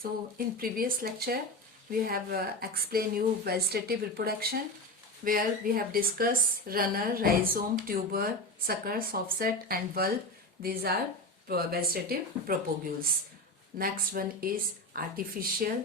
So in previous lecture we have explained you vegetative reproduction, where we have discussed runner, rhizome, tuber, sucker, softset and bulb. These are vegetative propagules. Next one is artificial.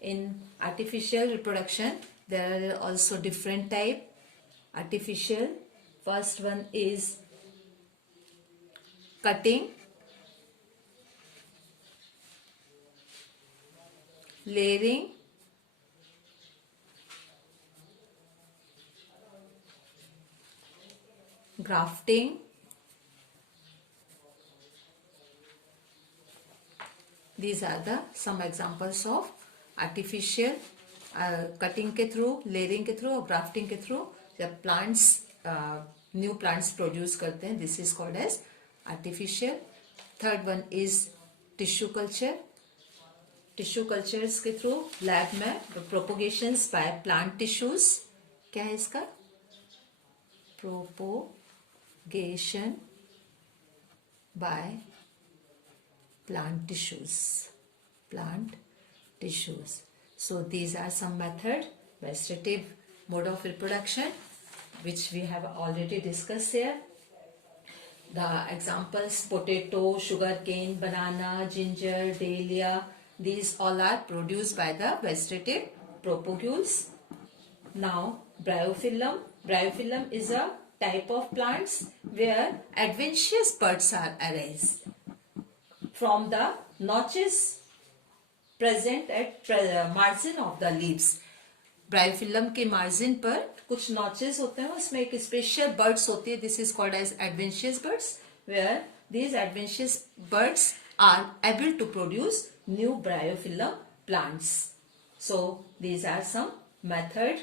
In artificial reproduction there are also different type. Artificial, first one is cutting, layering, grafting, these are the some examples of artificial. Cutting के through, layering के through और grafting के through जब plants new plants produce करते हैं, this is called as artificial. Third one is tissue culture. Tissue cultures के through lab में propagations by plant tissues. क्या है इसका? Propagation by plant tissues. So these are some method, vegetative mode of reproduction, which we have already discussed here. The examples: potato, sugarcane, banana, ginger, dahlia, these all are produced by the vegetative propagules. Now bryophyllum. Bryophyllum is a type of plants where adventitious buds are arised from the notches present at margin of the leaves. Bryophyllum के margin पर कुछ notches होते हैं, उसमें एक special birds होती है. This is called as adventitious birds, where these adventitious birds are able to produce new Bryophyllum plants. So these are some method.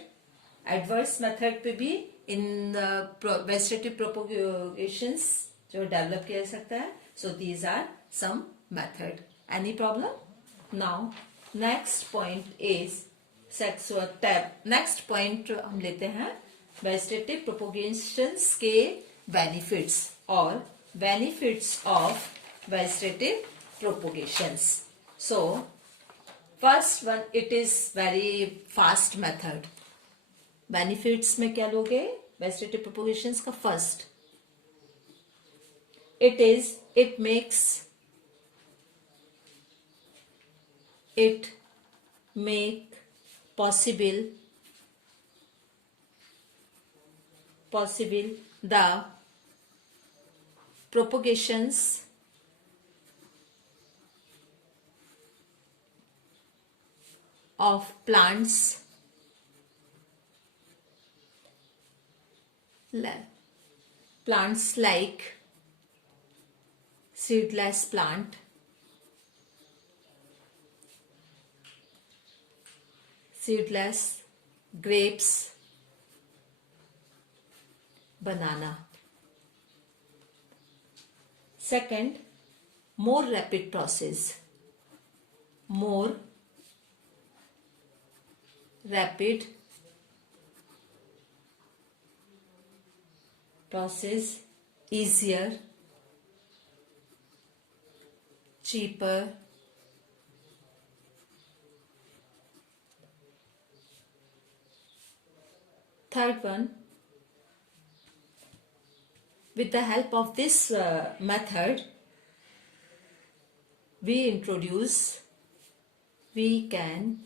Adverse method पे भी इन वेजिटेटिव प्रोपोगेशंस जो डेवलप किया जा सकता है. So these are some method. Any problem? Now next point is sexual tab. Next point हम लेते हैं vegetative propagations के benefits और benefits of vegetative propagations. So first one, it is very fast method. Benefits में क्या लोगे vegetative propagations का? first, it makes possible the propagations of plants like seedless plant, seedless grapes, banana. Second, more rapid process. More rapid process, easier, cheaper, third one, with the help of this method we can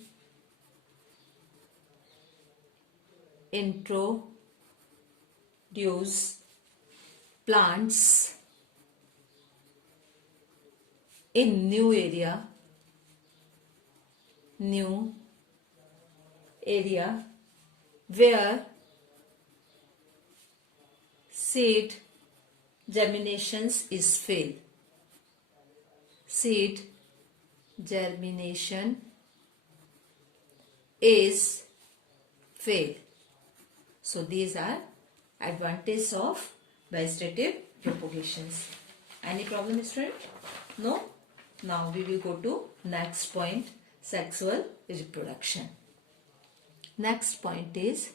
introduce plants in new area where seed germinations is fail. Seed germination is fail. So these are advantages of vegetative propagations. Any problem, student? No? Now we will go to next point, sexual reproduction. Next point is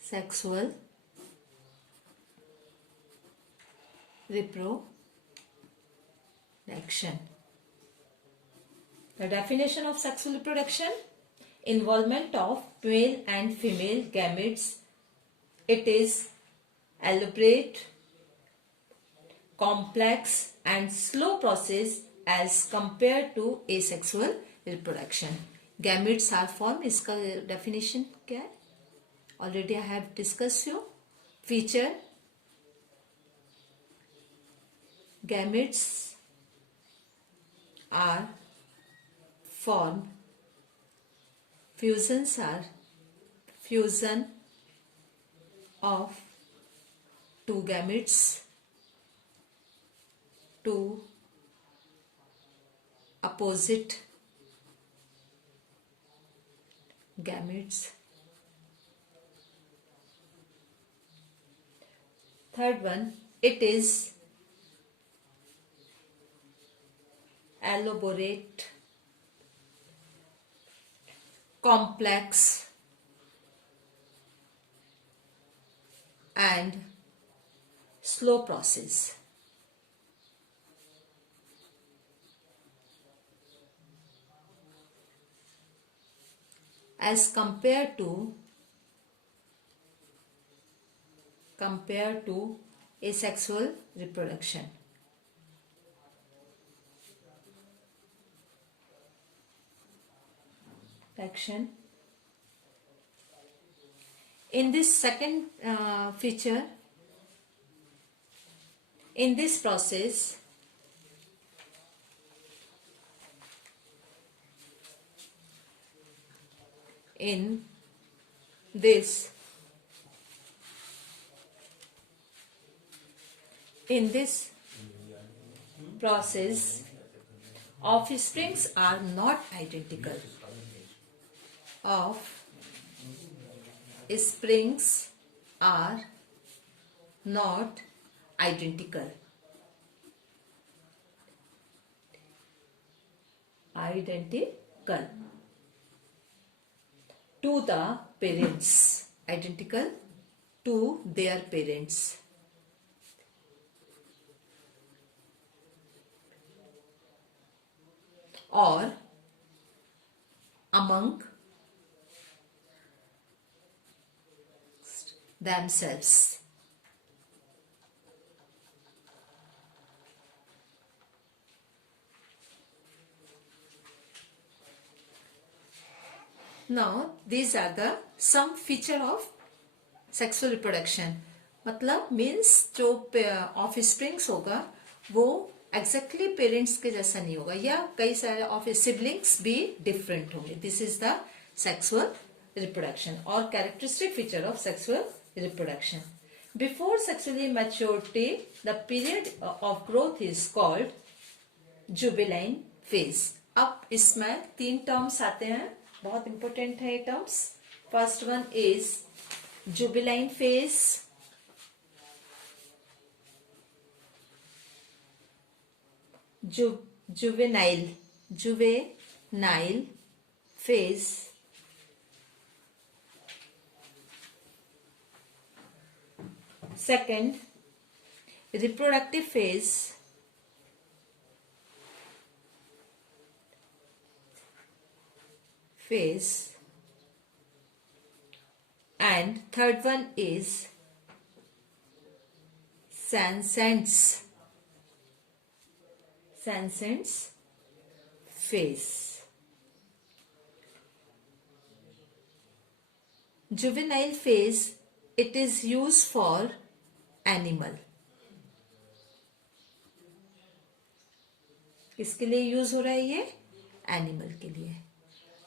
sexual reproduction. The definition of sexual reproduction: involvement of male and female gametes. It is elaborate, complex and slow process as compared to asexual reproduction. Gametes are formed. इसका definition क्या है? Already I have discussed you. Feature: gametes are formed. Fusions are fusion of two gametes, two opposite gametes. Third one, it is elaborate, complex and slow process. As compared to asexual reproduction. Action. In this second feature, in this process, in this process, offsprings are not identical. Offsprings are not identical. To the parents. Identical to their parents. Or among themselves. Now these are the some feature of sexual reproduction. मतलब means जो offsprings होगा वो exactly parents के जैसा नहीं होगा या कई सारे of siblings भी different होंगे. This is the sexual reproduction or characteristic feature of sexual reproduction. Before sexually maturity, the period of growth is called juvenile phase. अब इसमें तीन terms आते हैं, बहुत important है ये terms. First one is juvenile phase. Juvenile phase. Second, reproductive phase. And third one is senescence phase. Juvenile phase, it is used for animal. किसके लिए यूज हो रहा है ये? एनिमल के लिए.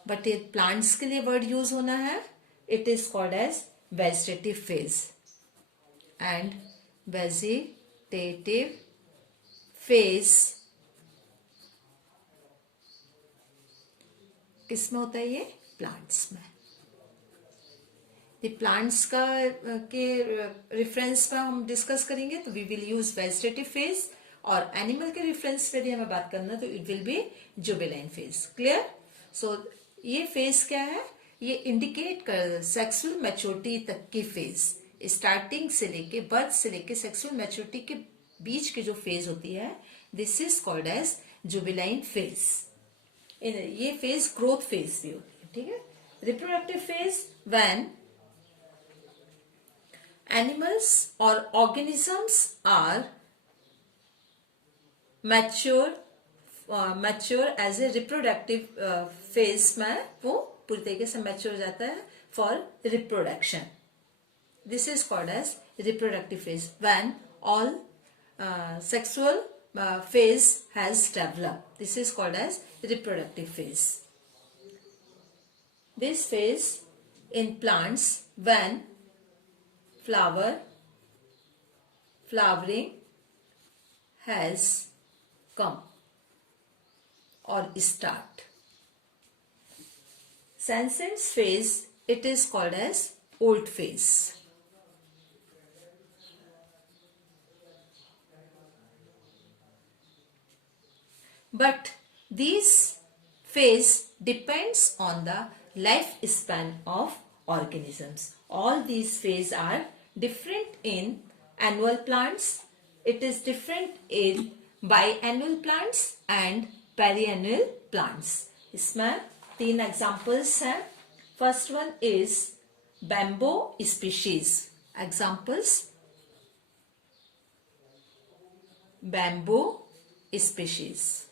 बट ये प्लांट्स के लिए वर्ड यूज होना है. It is called as vegetative phase. And vegetative phase किस में होता है ये? प्लांट्स में. प्लांट्स का के रेफरेंस में हम डिस्कस करेंगे तो we will use vegetative phase, और एनिमल के रेफरेंस पे भी हमें बात करना तो it will be juvenile phase. Clear? So ये फेज क्या है? ये इंडिकेट कर सेक्सुअल मैच्योरिटी तक की फेज, स्टार्टिंग से लेके बर्थ से लेके सेक्सुअल मैच्योरिटी के बीच की जो फेज होती है, this is called as juvenile phase. ये फेज ग्रोथ फेज भी होती है, ठीक है। रिप्रोडक्टिव फेज व्हेन एनिमल्स और organisms are mature as a reproductive phase में वो पूरी तरीके से मैच्योर हो जाता है for reproduction. This is called as reproductive phase when all sexual phase has developed. This is called as reproductive phase. This phase in plants when flowering has come or start. Senescence phase, it is called as old phase. But this phase depends on the lifespan of organisms. All these phases are different in annual plants. It is different in biannual plants and perennial plants. इसमें 3 examples हैं. First one is bamboo species. Examples: bamboo species.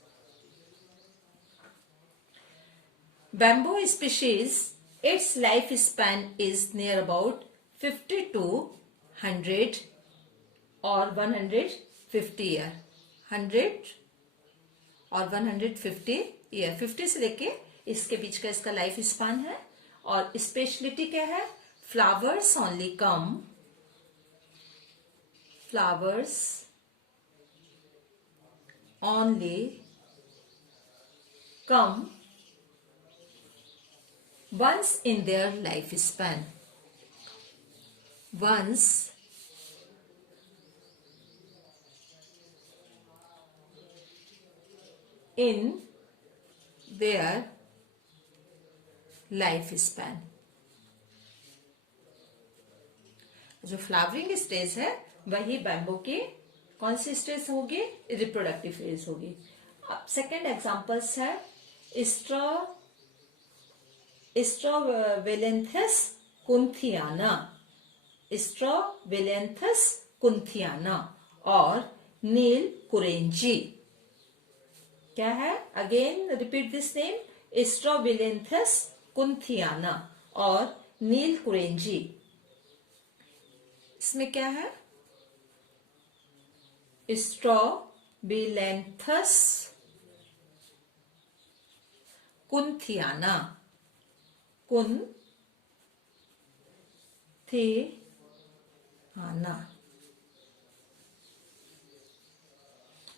Bamboo species, its lifespan is near about 50 to 100 or 150 year. 100 और 150 year, 50 से लेके इसके बीच का इसका life span है. और स्पेशलिटी क्या है? Flowers only come once in their lifespan. Once in their lifespan. जो फ्लावरिंग स्टेज है वही बैम्बो की कौन सी स्टेज होगी? रिप्रोडक्टिव फेज होगी. अब सेकेंड एग्जांपल्स है स्ट्रोवेलेंथस कुंथियाना और नील कुरेंजी. क्या है? Again repeat this name. Strobilanthes kunthiana और नील कुरेंजी. इसमें क्या है? स्ट्रोवेलेंथस कुंथियाना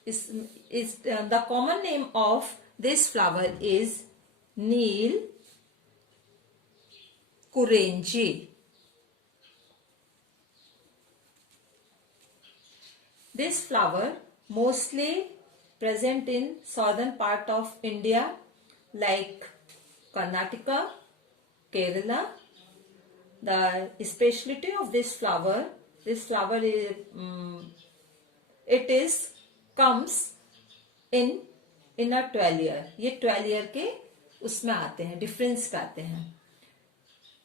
is the common name of this flower is Neel Kurenji. This flower mostly present in southern part of India like Karnataka, Kerala. The specialty of this flower is it is comes in a 12 year. ये 12 year के उसमें आते हैं, difference पे आते हैं.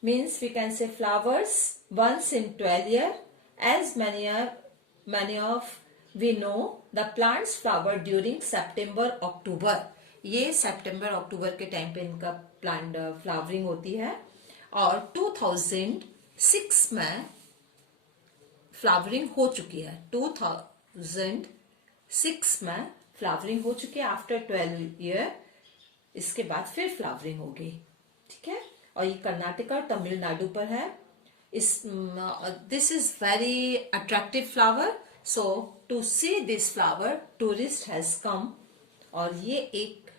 Means we can say flowers once in 12 year. As many of we know the plants flower during September October. ये सितंबर अक्टूबर के टाइम पे इनका प्लांट फ्लावरिंग होती है. और 2006 में फ्लावरिंग हो चुकी है. 2006 में फ्लावरिंग हो चुकी है. आफ्टर 12 ईयर इसके बाद फिर फ्लावरिंग होगी. ठीक है. और ये कर्नाटका और तमिलनाडु पर है. This is very attractive flower. So to see this flower tourist has come. और ये एक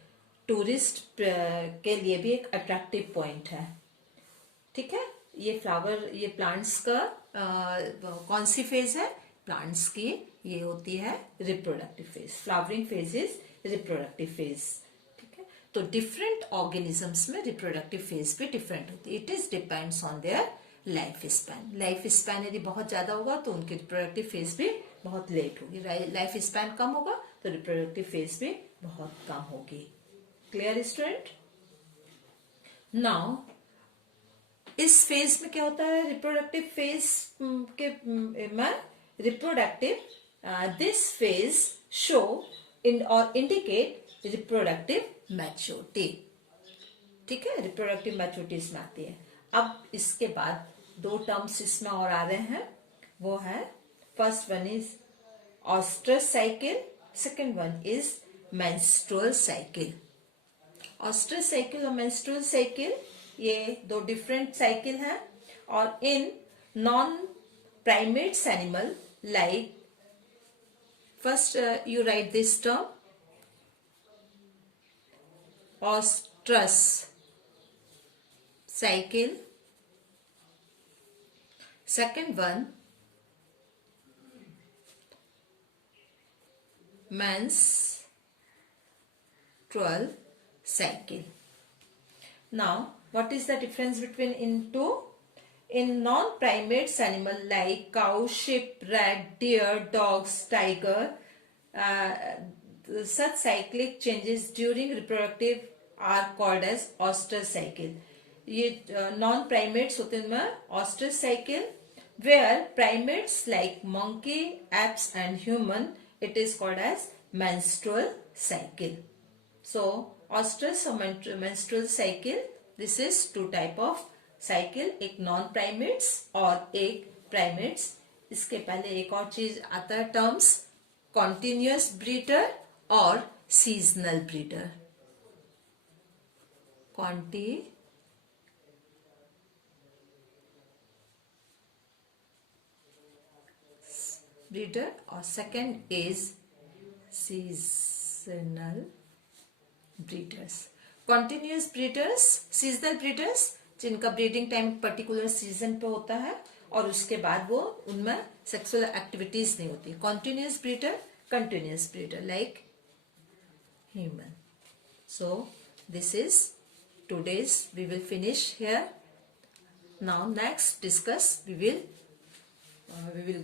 टूरिस्ट के लिए भी एक अट्रैक्टिव पॉइंट है. ठीक है. ये फ्लावर, ये प्लांट्स का कौन सी फेज है? प्लांट्स की ये होती है reproductive phase. Flowering phase is reproductive phase. ठीक है. तो डिफरेंट ऑर्गेनिजम्स में रिप्रोडक्टिव फेज भी डिफरेंट होती है. It is depends on their life span. Life span यदि बहुत ज्यादा होगा तो उनकी रिप्रोडक्टिव फेज भी बहुत लेट होगी. लाइफ स्पैन कम होगा तो रिप्रोडक्टिव फेज भी बहुत कम होगी. Clear student? नाउ इस फेज में क्या होता है, रिप्रोडक्टिव फेज के में reproductive this phase show in और इंडिकेट रिप्रोडक्टिव मैच्योरिटी. ठीक है, रिप्रोडक्टिव मैच्योरिटी इसमें आती है. अब इसके बाद दो टर्म्स इसमें और आ रहे हैं, वो है first one is oestrus cycle, second one is menstrual cycle. Oestrus cycle और मेंस्ट्रुअल साइकिल ये दो डिफरेंट साइकिल हैं और in non primates animal like first you right this term oestrus cycle, second one menstrual cycle. Now what is the difference between in two? In non-primates animal like cow, sheep, rat, deer, dogs, tiger, such cyclic changes during reproductive are called as ostrich cycle. ये non primates होते हैं उनमें ostrich cycle, where primates like monkey, apes and human it is called as menstrual cycle. So ostrich और menstrual cycle, this is two type of cycle, एक non primates और एक primates. इसके पहले एक और चीज आता है टर्म्स, कॉन्टिन्यूअस ब्रीडर और सीजनल ब्रीडर. ब्रीडर और second is seasonal breeders. Continuous breeders, seasonal breeders जिनका ब्रीडिंग टाइम पर्टिकुलर सीजन पे होता है और उसके बाद वो उनमें सेक्सुअल एक्टिविटीज नहीं होती. Continuous breeder, continuous breeder like human. So this is today's, we will finish here. Now next discuss we will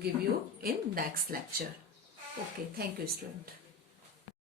give you in next lecture. Okay, thank you student.